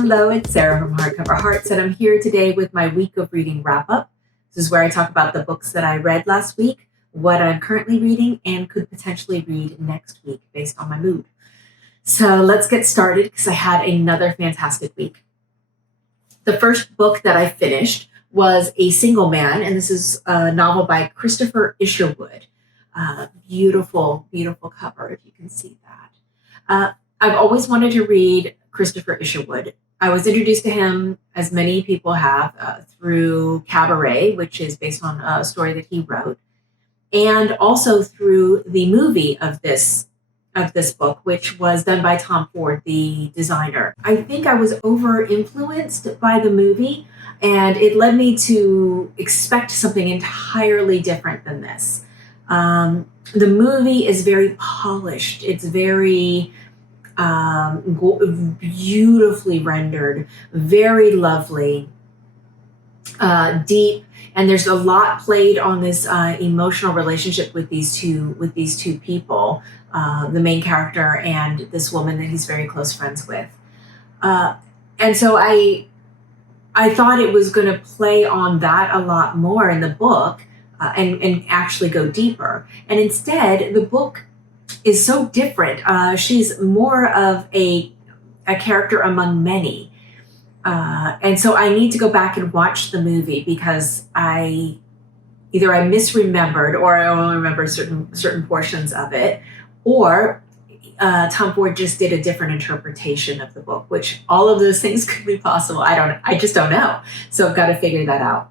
Hello, it's Sarah from Hardcover Hearts, and I'm here today with my week of reading wrap-up. This is where I talk about the books that I read last week, what I'm currently reading, and could potentially read next week based on my mood. So let's get started because I had another fantastic week. The first book that I finished was A Single Man, and this is a novel by Christopher Isherwood. Beautiful, beautiful cover, if you can see that. I've always wanted to read Christopher Isherwood. I was introduced to him, as many people have, through Cabaret, which is based on a story that he wrote, and also through the movie of this book, which was done by Tom Ford, the designer. I think I was over-influenced by the movie, and it led me to expect something entirely different than this. The movie is very polished. It's very beautifully rendered, very lovely, deep, and there's a lot played on this emotional relationship with these two people, the main character and this woman that he's very close friends with. And so I thought it was going to play on that a lot more in the book, and actually go deeper. And instead, the book is so different. She's more of a character among many. And so I need to go back and watch the movie because I misremembered, or I only remember certain portions of it, or Tom Ford just did a different interpretation of the book, which all of those things could be possible. I just don't know. So I've got to figure that out.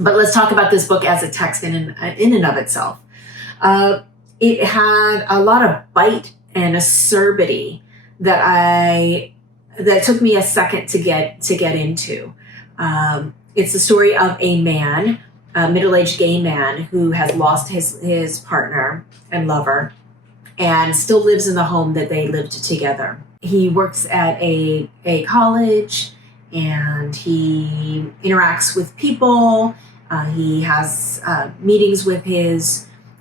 But let's talk about this book as a text in and of itself. It had a lot of bite and acerbity that took me a second to get into. It's the story of a man, a middle-aged gay man who has lost his partner and lover and still lives in the home that they lived together. He works at a college and he interacts with people. He has meetings with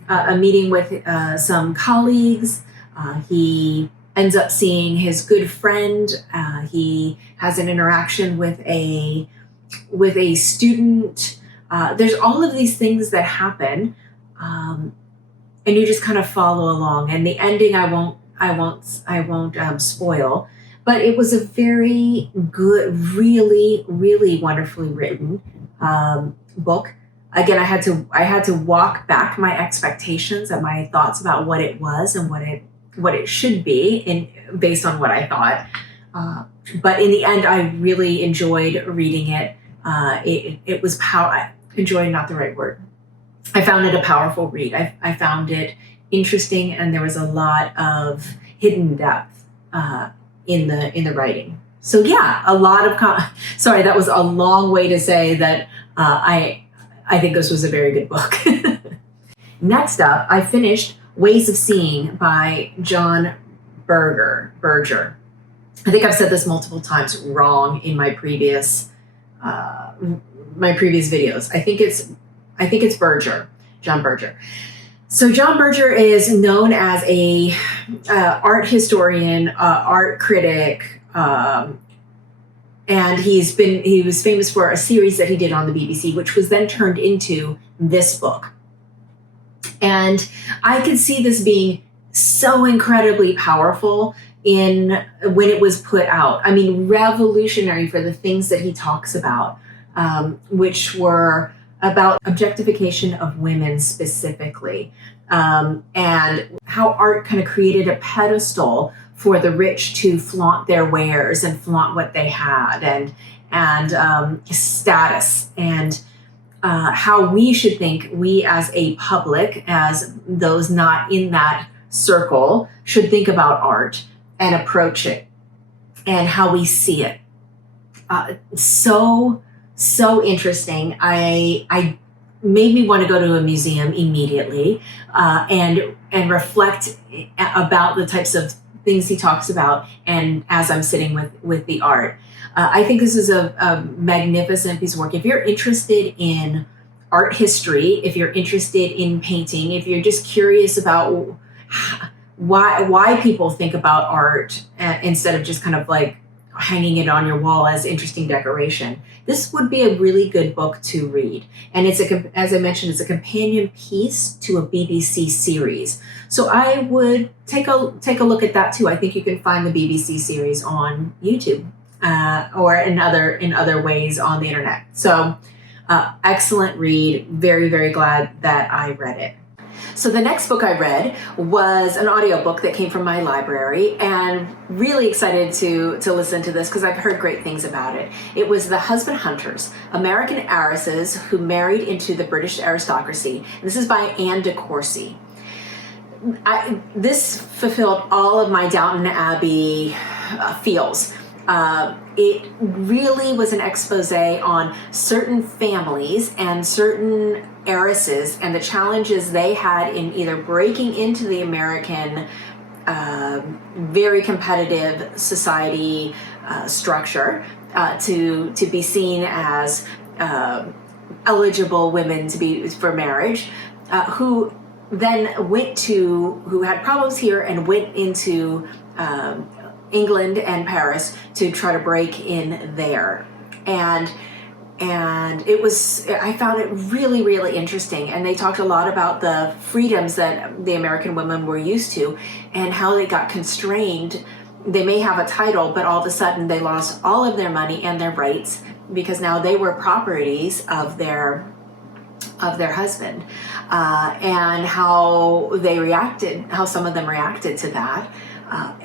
a meeting with some colleagues. He ends up seeing his good friend. He has an interaction with a student. There's all of these things that happen, and you just kind of follow along. And the ending, I won't spoil. But it was a very good, really, really wonderfully written book. Again, I had to walk back my expectations and my thoughts about what it was and what it should be based on what I thought. But in the end, I really enjoyed reading it. It was enjoy, not the right word. I found it a powerful read. I found it interesting, and there was a lot of hidden depth in the writing. So yeah, a lot of sorry, that was a long way to say that I think this was a very good book. Next up, I finished Ways of Seeing by John Berger. I think I've said this multiple times wrong in my previous videos. I think it's Berger, John Berger. So John Berger is known as a art historian, art critic, and he was famous for a series that he did on the BBC, which was then turned into this book. And I could see this being so incredibly powerful when it was put out. I mean, revolutionary for the things that he talks about, which were about objectification of women specifically, and how art kind of created a pedestal for the rich to flaunt their wares and flaunt what they had, and status, and how we should think, we as a public, as those not in that circle, should think about art and approach it and how we see it. So interesting. I made me want to go to a museum immediately, and reflect about the types of things he talks about, and as I'm sitting with the art. I think this is a magnificent piece of work. If you're interested in art history, if you're interested in painting, if you're just curious about why people think about art instead of just kind of like hanging it on your wall as interesting decoration. This would be a really good book to read. And it's as I mentioned, it's a companion piece to a BBC series. So I would take a look at that too. I think you can find the BBC series on YouTube or in other ways on the internet. So excellent read. Very, very glad that I read it. So the next book I read was an audiobook that came from my library, and really excited to listen to this because I've heard great things about it. It was The Husband Hunters, American Heiresses Who Married into the British Aristocracy. And this is by Anne de Courcy. This fulfilled all of my Downton Abbey feels. It really was an expose on certain families and certain heiresses and the challenges they had in either breaking into the American very competitive society structure to be seen as eligible women for marriage, who had problems here and went into England and Paris to try to break in there. And I found it really, really interesting. And they talked a lot about the freedoms that the American women were used to and how they got constrained. They may have a title, but all of a sudden they lost all of their money and their rights because now they were properties of their husband, and how some of them reacted to that.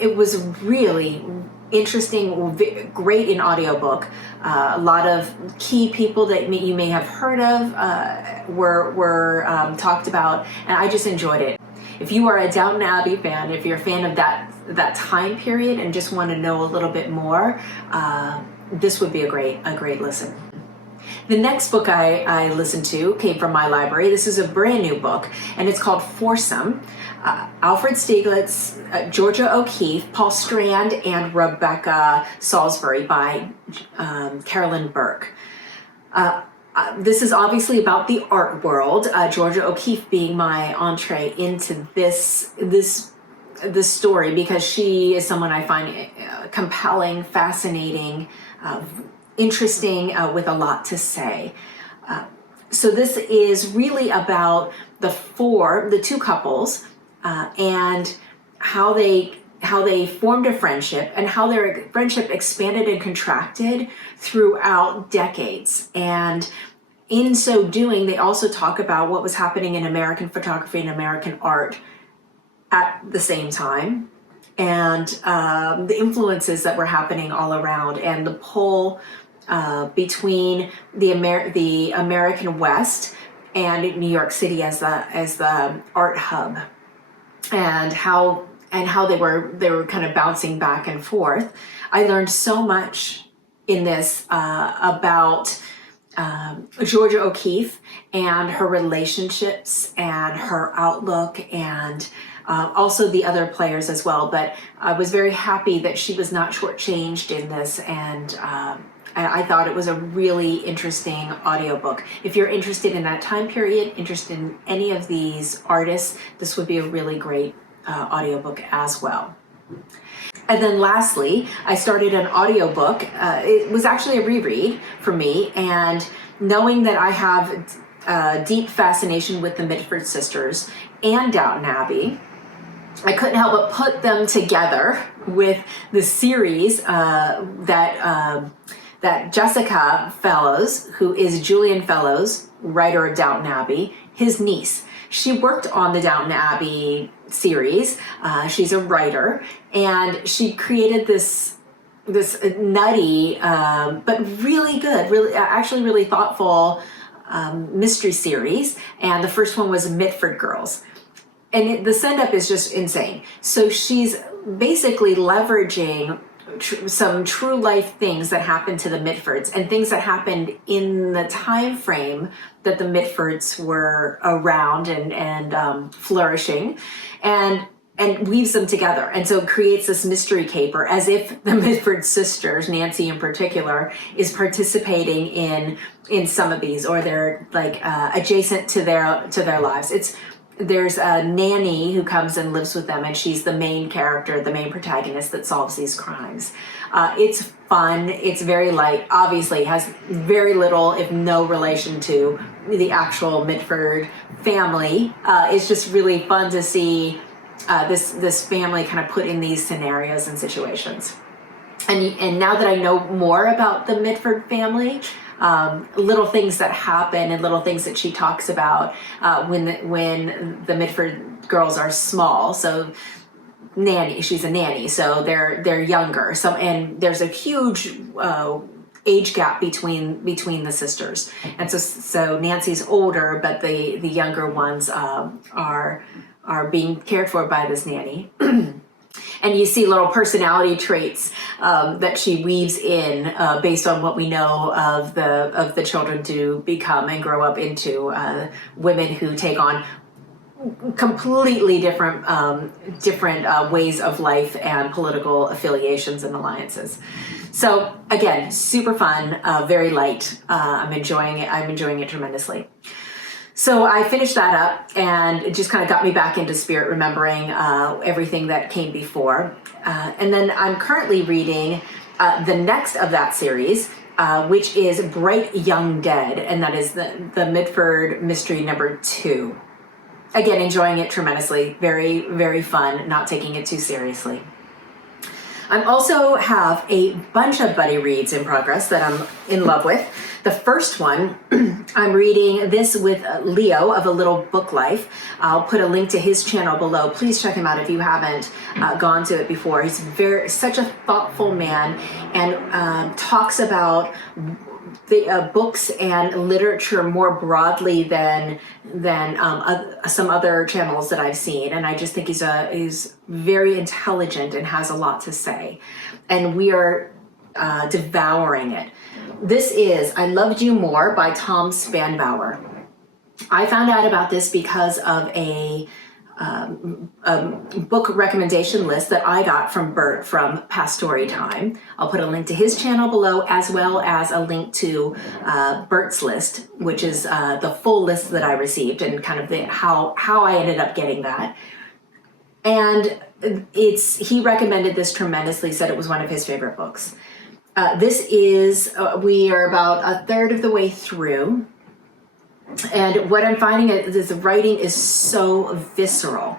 It was really interesting, great in audiobook. A lot of key people that you may have heard of were talked about, and I just enjoyed it. If you are a Downton Abbey fan, if you're a fan of that time period and just want to know a little bit more, this would be a great listen. The next book I listened to came from my library. This is a brand new book, and it's called Foursome. Alfred Stieglitz, Georgia O'Keeffe, Paul Strand, and Rebecca Salsbury by Carolyn Burke. This is obviously about the art world. Georgia O'Keeffe being my entree into this story, because she is someone I find compelling, fascinating, interesting, with a lot to say. So this is really about the two couples, and how they formed a friendship and how their friendship expanded and contracted throughout decades. And in so doing, they also talk about what was happening in American photography and American art at the same time, and the influences that were happening all around, and the pull between the American West and New York City as the art hub, and how they were kind of bouncing back and forth. I learned so much in this about Georgia O'Keeffe and her relationships and her outlook, and also the other players as well. But I was very happy that she was not shortchanged in this, and I thought it was a really interesting audiobook. If you're interested in that time period, interested in any of these artists, this would be a really great audiobook as well. And then lastly, I started an audiobook. It was actually a reread for me, and knowing that I have a deep fascination with the Mitford sisters and Downton Abbey, I couldn't help but put them together with the series that Jessica Fellowes, who is Julian Fellowes, writer of Downton Abbey, his niece. She worked on the Downton Abbey series. She's a writer, and she created this nutty, but really good, really thoughtful mystery series. And the first one was Mitford Girls. And the send-up is just insane. So she's basically leveraging some true life things that happened to the Mitfords, and things that happened in the time frame that the Mitfords were around and flourishing, and weaves them together. And so it creates this mystery caper, as if the Mitford sisters, Nancy in particular, is participating in some of these, or they're like adjacent to their lives. there's a nanny who comes and lives with them, and she's the main character, the main protagonist that solves these crimes. It's fun. It's very light. Obviously, has very little, if no, relation to the actual Mitford family. It's just really fun to see this family kind of put in these scenarios and situations. And now that I know more about the Mitford family, little things that happen and little things that she talks about when the Mitford girls are small. So she's a nanny, so they're younger. And there's a huge age gap between the sisters, and so Nancy's older, but the younger ones are being cared for by this nanny. And you see little personality traits that she weaves in based on what we know of the children to become and grow up into women who take on completely different ways of life and political affiliations and alliances. So again, super fun, very light. I'm enjoying it tremendously. So I finished that up, and it just kind of got me back into spirit, remembering everything that came before. And then I'm currently reading the next of that series, which is Bright Young Dead, and that is the Mitford mystery number 2. Again, enjoying it tremendously. Very, very fun, not taking it too seriously. I also have a bunch of buddy reads in progress that I'm in love with. The first one, I'm reading this with Leo of A Little Book Life. I'll put a link to his channel below. Please check him out if you haven't gone to it before. He's such a thoughtful man, and talks about the books and literature more broadly than some other channels that I've seen. And I just think he's very intelligent and has a lot to say. And we are devouring it. This is I Loved You More by Tom Spanbauer. I found out about this because of a book recommendation list that I got from Burke from Past Story Time. I'll put a link to his channel below, as well as a link to Burke's list, which is the full list that I received, and kind of how I ended up getting that. And he recommended this tremendously, said it was one of his favorite books. This is, we are about a third of the way through. And what I'm finding is the writing is so visceral.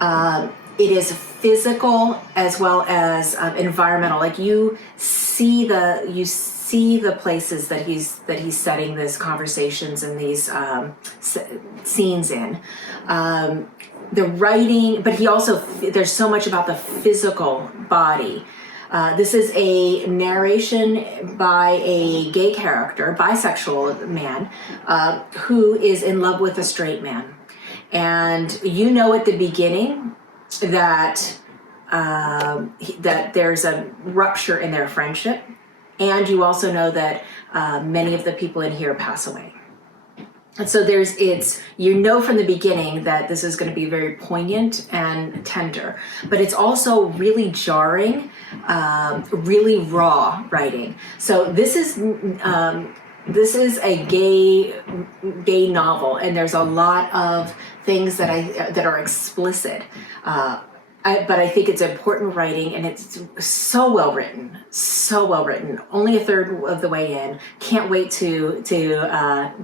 It is physical as well as environmental. Like you see the places that he's setting these conversations and these scenes in. The writing, but he also, there's so much about the physical body. This is a narration by a gay character, bisexual man, who is in love with a straight man. And you know at the beginning that there's a rupture in their friendship. And you also know that many of the people in here pass away. And so you know from the beginning that this is going to be very poignant and tender, but it's also really jarring, really raw writing. So this is a gay novel, and there's a lot of things that are explicit. But I think it's important writing, and it's so well written. Only a third of the way in. Can't wait to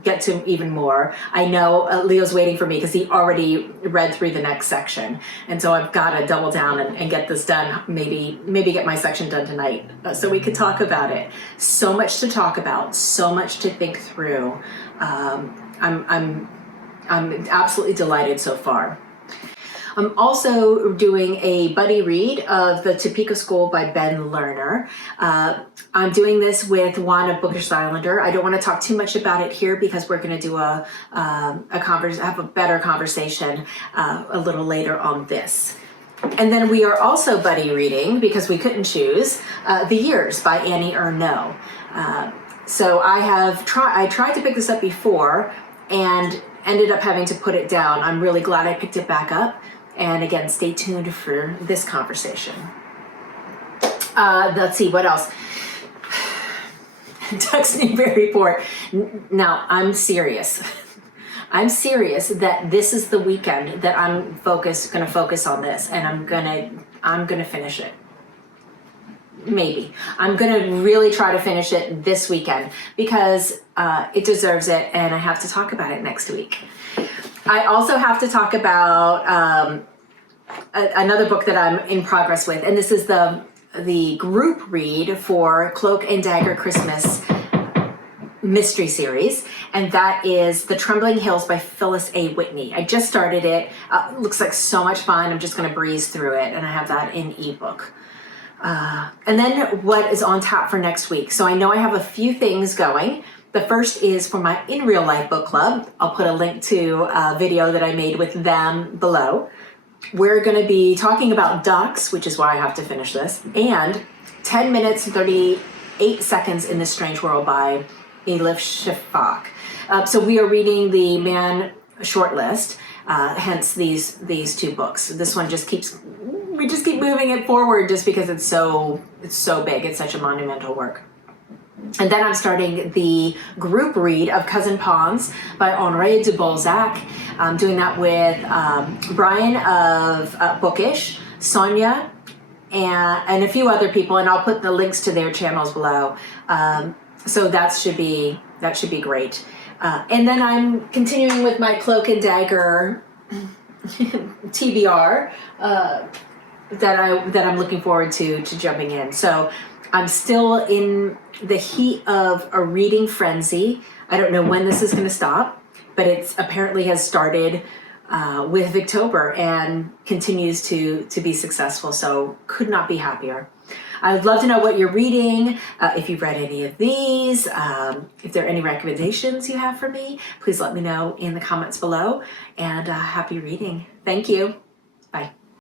get to even more. I know Leo's waiting for me because he already read through the next section, and so I've got to double down and get this done. Maybe get my section done tonight so we could talk about it. So much to talk about, so much to think through. I'm absolutely delighted so far. I'm also doing a buddy read of The Topeka School by Ben Lerner. I'm doing this with Juan of Bookish Islander. I don't want to talk too much about it here because we're going to do have a better conversation a little later on this. And then we are also buddy reading, because we couldn't choose, The Years by Annie Ernaux. So I tried to pick this up before and ended up having to put it down. I'm really glad I picked it back up. And again, stay tuned for this conversation. Let's see, what else? Duxbury Report. Now, I'm serious. I'm serious that this is the weekend that I'm gonna focus on this, and I'm gonna finish it. Maybe. I'm gonna really try to finish it this weekend because it deserves it, and I have to talk about it next week. I also have to talk about another book that I'm in progress with, and this is the group read for Cloak and Dagger Christmas mystery series, and that is The Trembling Hills by Phyllis A. Whitney. I just started it. Looks like so much fun. I'm just going to breeze through it, and I have that in ebook. And then what is on tap for next week? So I know I have a few things going. The first is for my In Real Life book club. I'll put a link to a video that I made with them below. We're going to be talking about ducks, which is why I have to finish this, and 10 minutes and 38 seconds in This Strange World by Elif Shafak. So we are reading the Man shortlist, hence these two books. This one we just keep moving it forward just because it's so big. It's such a monumental work. And then I'm starting the group read of Cousin Pons by Henri de Balzac. I'm doing that with Brian of Bookish, Sonia, and a few other people, and I'll put the links to their channels below. So that should be great. And then I'm continuing with my Cloak and Dagger TBR that I'm looking forward to jumping in. So I'm still in the heat of a reading frenzy. I don't know when this is going to stop, but it apparently has started with Victober and continues to be successful. So could not be happier. I'd love to know what you're reading, if you've read any of these, if there are any recommendations you have for me, please let me know in the comments below, and happy reading. Thank you. Bye.